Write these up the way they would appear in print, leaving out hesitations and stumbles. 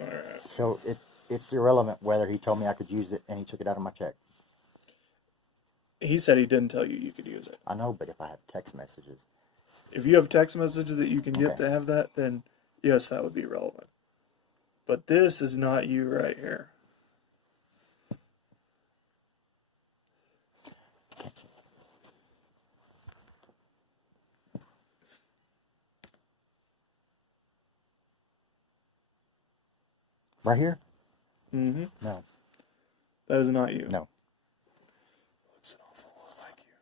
All right. So it's irrelevant whether he told me I could use it and he took it out of my check. He said he didn't tell you you could use it. I know, but if I have text messages, If you have text messages that you can get okay. to have that, then yes, that would be relevant. But this is not you right here. Can't see. Right here? Mm-hmm. No, That is not you. no, Looks an awful lot like you.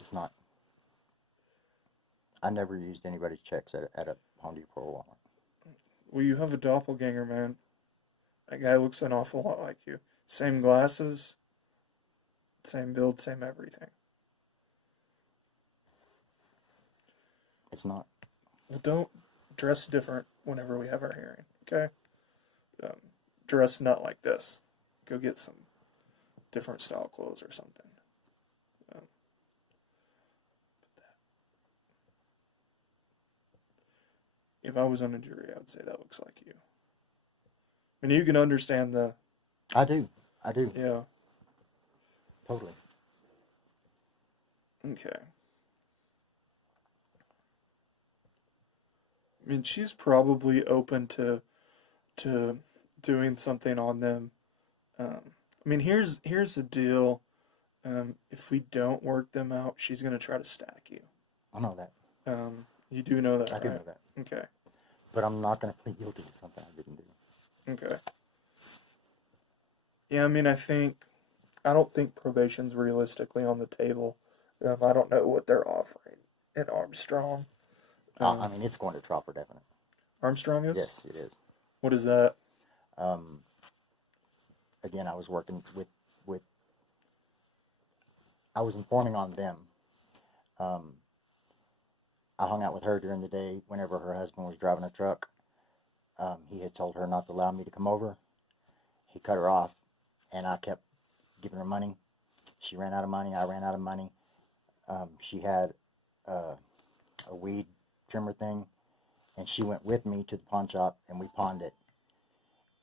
it's not. I never used anybody's checks at a Home Depot or Walmart. Well, you have a doppelganger, man. That guy looks an awful lot like you. Same glasses, same build, same everything. It's not. Well, don't dress different whenever we have our hearing, okay? Um, Dress not like this. Go get some different style clothes or something. Um, if I was on a jury, I would say that looks like you. I mean, you can understand the, I do. I do. yeah, Totally. okay. I mean, she's probably open to doing something on them. I mean, here's the deal. If we don't work them out, she's gonna try to stack you. I know that. You do know that, I do right? know that. Okay. But I'm not going to plead guilty to something I didn't do. Okay. Yeah, I mean, I don't think probation's realistically on the table. I don't know what they're offering in Armstrong. I Um, mean, it's going to trial for definite. Armstrong is? Yes, it is. What is that? Um, again, I was working with I was informing on them. Um, I hung out with her during the day whenever her husband was driving a truck. He had told her not to allow me to come over. He cut her off, and I kept giving her money. She ran out of money. I ran out of money. She had a weed trimmer thing, and she went with me to the pawn shop, and we pawned it.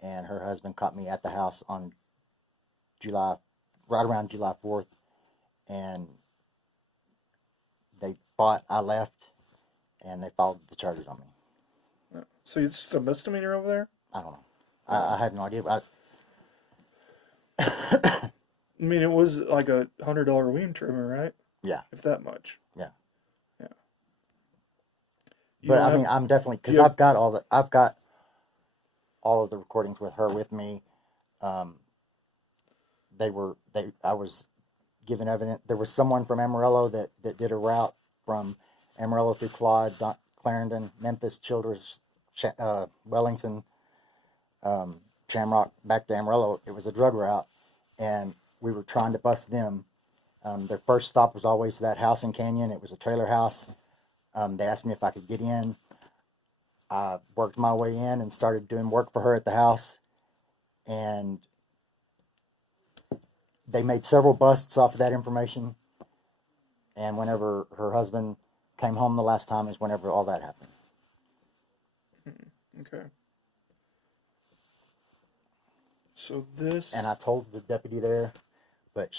And her husband caught me at the house on July, right around July 4th, and they fought. I left, and they filed the charges on me. So it's just a misdemeanor over there? I don't know. Oh. I had no idea. I mean, it was like $100 weed trimmer, right? Yeah, If that much. yeah. Yeah. You But don't I have. mean, I'm definitely because You have. I've got all of the recordings with her with me. Um, I was given evidence. There was someone from Amarillo that did a route from Amarillo through Clarendon, Memphis, Childress, Wellington, Shamrock, back to Amarillo. It was a drug route, and we were trying to bust them. Their first stop was always that house in Canyon. It was a trailer house. They asked me if I could get in. I worked my way in and started doing work for her at the house, and they made several busts off of that information. And whenever her husband came home the last time is whenever all that happened. Okay. So this. And I told the deputy there, but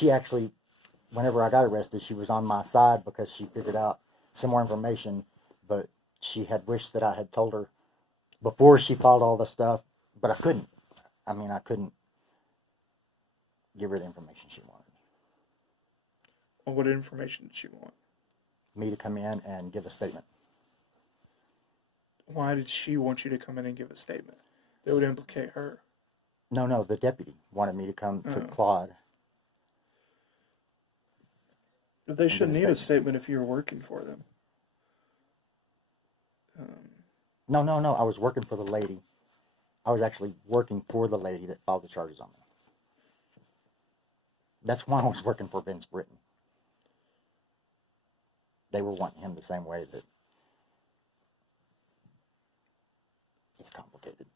she actually, whenever I got arrested, she was on my side because she figured out some more information, but she had wished that I had told her before she filed all the stuff, but I couldn't. I mean, I couldn't give her the information she wanted. Well, what information did she want? Me to come in and give a statement. Why did she want you to come in and give a statement? That would implicate her. No, the deputy wanted me to come to Oh. Claude But they and give shouldn't a need a statement. statement if you're working for them. Um, No, I was working for the lady. I was actually working for the lady that filed the charges on me. That's why I was working for Vince Britton. They were wanting him the same way that it's complicated.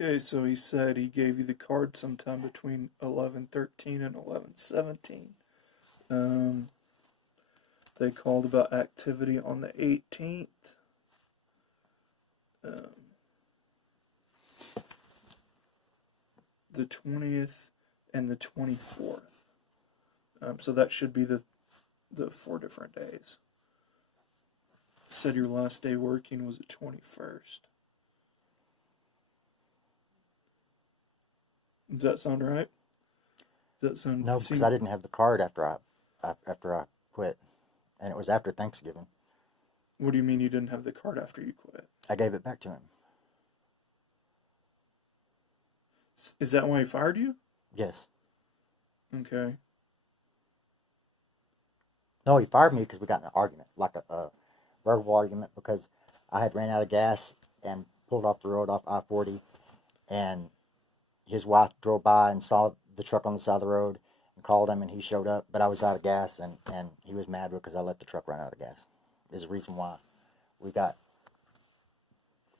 Okay, so he said he gave you the card sometime between 11:13 and 11:17. Um, they called about activity on the 18th. Um, the 20th and the 24th. So that should be the 4 different days. Said your last day working was the 21st. Does that sound right? Does that sound? No, because I didn't have the card after I quit, and it was after Thanksgiving. What do you mean you didn't have the card after you quit? I gave it back to him. Is that why he fired you? Yes. Okay. No, he fired me because we got in an argument, like a verbal argument, because I had ran out of gas and pulled off the road off I-40, and his wife drove by and saw the truck on the side of the road and called him, and he showed up, but I was out of gas, and he was mad because I let the truck run out of gas. Is the reason why we got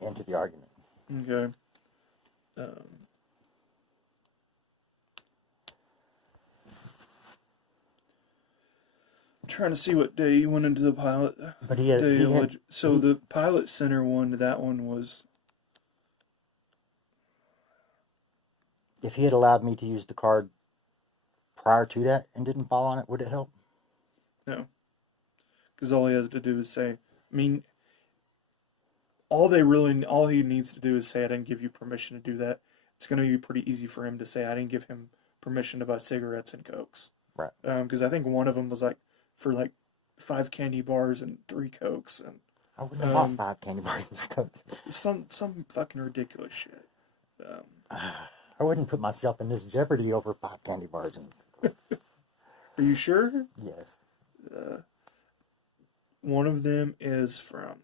into the argument. Okay. Trying to see what day you went into the pilot. But The pilot center one, that one was. If he had allowed me to use the card prior to that and didn't fall on it, would it help? No. Because all he has to do is say, I mean, all he needs to do is say, I didn't give you permission to do that. It's going to be pretty easy for him to say, I didn't give him permission to buy cigarettes and Cokes. Right. Because I think one of them was for 5 candy bars and 3 Cokes. And I wouldn't have bought 5 candy bars and Cokes. Some fucking ridiculous shit. I wouldn't put myself in this jeopardy over 5 candy bars and Are you sure? Yes. One of them is from.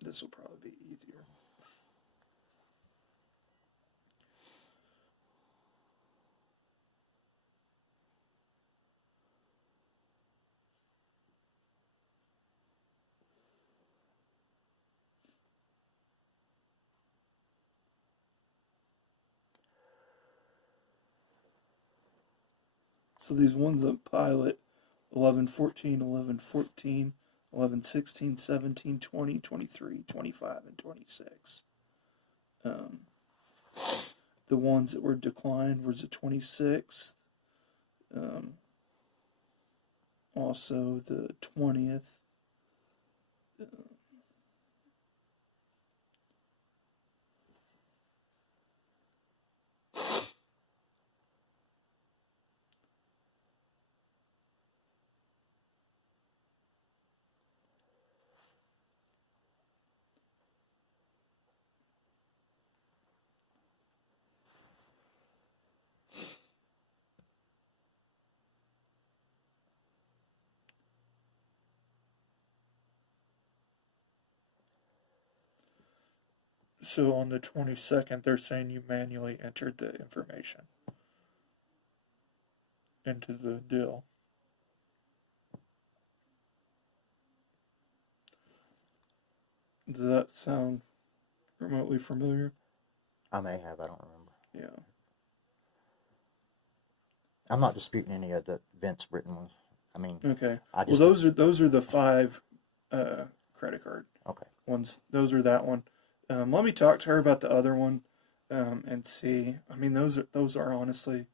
This will probably be easier. So these ones up pilot 11/14, 11/14, 11/16, 17, 20, 23, 25, and 26. The ones that were declined was the 26th. Also the 20th. So on the 22nd, they're saying you manually entered the information into the deal. Does that sound remotely familiar? I may have, I don't remember. Yeah. I'm not disputing any of the Vince written ones. I mean, Okay. I just Well, those are the 5 credit card okay. ones. Those are that one. Let me talk to her about the other one and see. I mean, those are honestly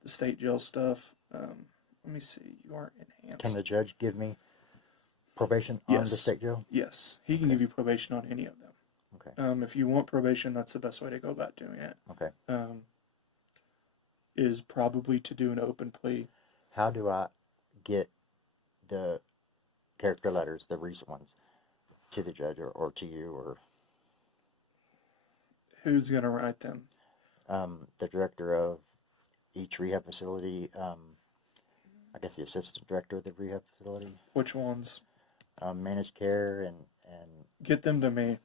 the state jail stuff. Let me see. You aren't enhanced. Can the judge give me probation on the state jail? Yes, he can give you probation on any of them. Okay. If you want probation, that's the best way to go about doing it. Okay. Is probably to do an open plea. How do I get the character letters, the recent ones, to the judge or to you or? Who's gonna write them? The director of each rehab facility. I guess the assistant director of the rehab facility. Which ones? Managed care and Get them to me.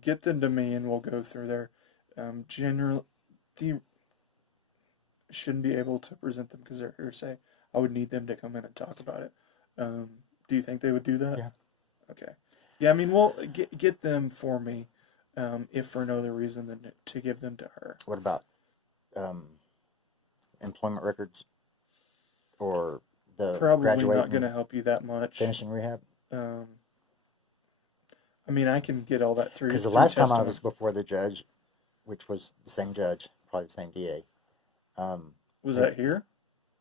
Get them to me, and we'll go through there. The shouldn't be able to present them because they're hearsay. I would need them to come in and talk about it. Do you think they would do that? Yeah. Okay. Yeah, I mean, well, get them for me. if for no other reason than to give them to her. What about employment records or the Probably not graduating, going to help you that much. finishing rehab? Um, I mean, I can get all that through Because the through last time I testimony. was before the judge, which was the same judge, probably the same DA. Was it- that here?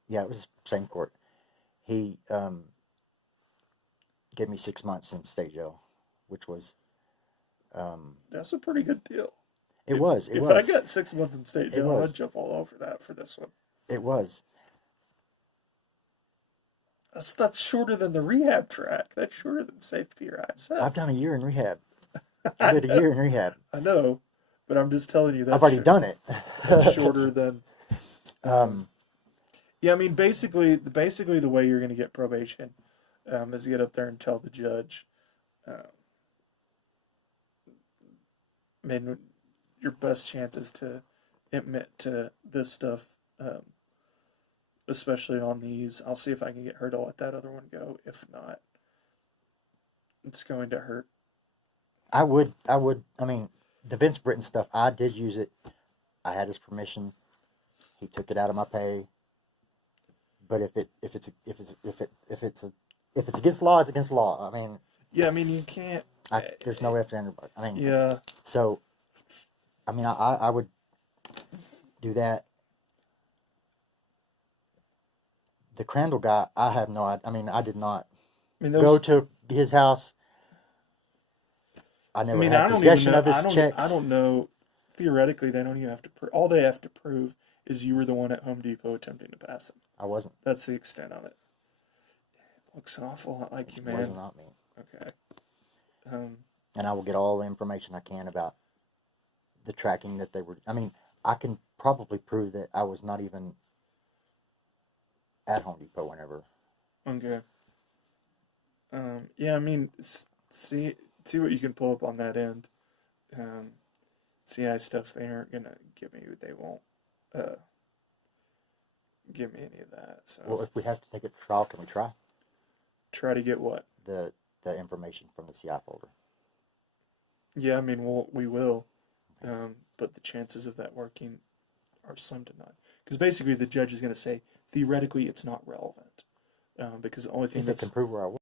Yeah, it was the same court. He gave me 6 months in state jail, which was That's a pretty good deal. it was. It If was. I got 6 months in state It jail, was. I'd jump all over that for this one. It was. That's shorter than the rehab track. That's shorter than safety ride. I've done a year in rehab. I did a year in rehab. I know, but I'm just telling you that I've already done it. That's shorter than. Um, Yeah, I mean, basically the way you're going to get probation is get up there and tell the judge, I mean, your best chances to admit to this stuff, especially on these. I'll see if I can get her to let that other one go. If not, it's going to hurt. I would. I mean, the Vince Britton stuff. I did use it. I had his permission. He took it out of my pay. But if it's against law, it's against law. I mean. Yeah, I mean you can't. There's no ifs, ands, or buts. I mean. Yeah. So, I mean, I would do that. The Crandall guy, I have no idea. I mean, I did not go to his house. I never had possession of his checks. I don't know. Theoretically, they don't even have to prove. All they have to prove is you were the one at Home Depot attempting to pass him. I wasn't. That's the extent of it. Looks an awful lot like you, man. It was not me. Okay. And I will get all the information I can about the tracking that they were. I mean, I can probably prove that I was not even at Home Depot whenever. Okay. Yeah, I mean, see what you can pull up on that end. CI stuff, they aren't gonna give me. They won't give me any of that. So. Well, if we have to take it to trial, can we try? Try to get what? The information from the CI folder. Yeah, I mean, we will. But the chances of that working are slim to none. Because basically the judge is going to say, theoretically, it's not relevant. Because the only thing If it can prove where I was.